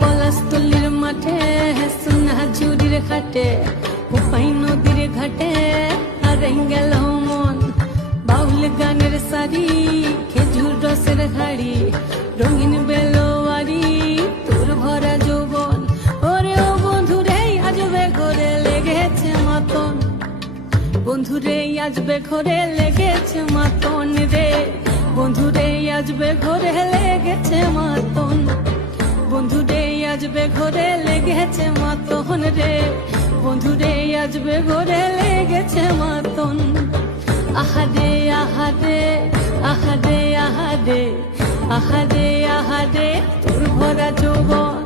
পলাশতলির মাঠে সোনা ঝুড়ির খাটে উপাই নদীর ঘাটে হারাই গেল মন বাউল গানের সারি খেজুর রসের হাড়ি রঙিন বেলোয়ারি তোর ভরা যৌবন ওরে ও বন্ধুরে আজবে ঘরে লেগেছে মাতন বন্ধুরে আজবে ঘরে লেগেছে মাতন রে বন্ধুরে আজবে ঘরে লেগেছে মাতন বন্ধুরে আজবে ঘরে লেগেছে মাতন রে বন্ধুরে আজবে ঘরে লেগেছে মাতন আহারে আহারে আহারে আহারে আহারে আহারে তোর ভরা যৌবন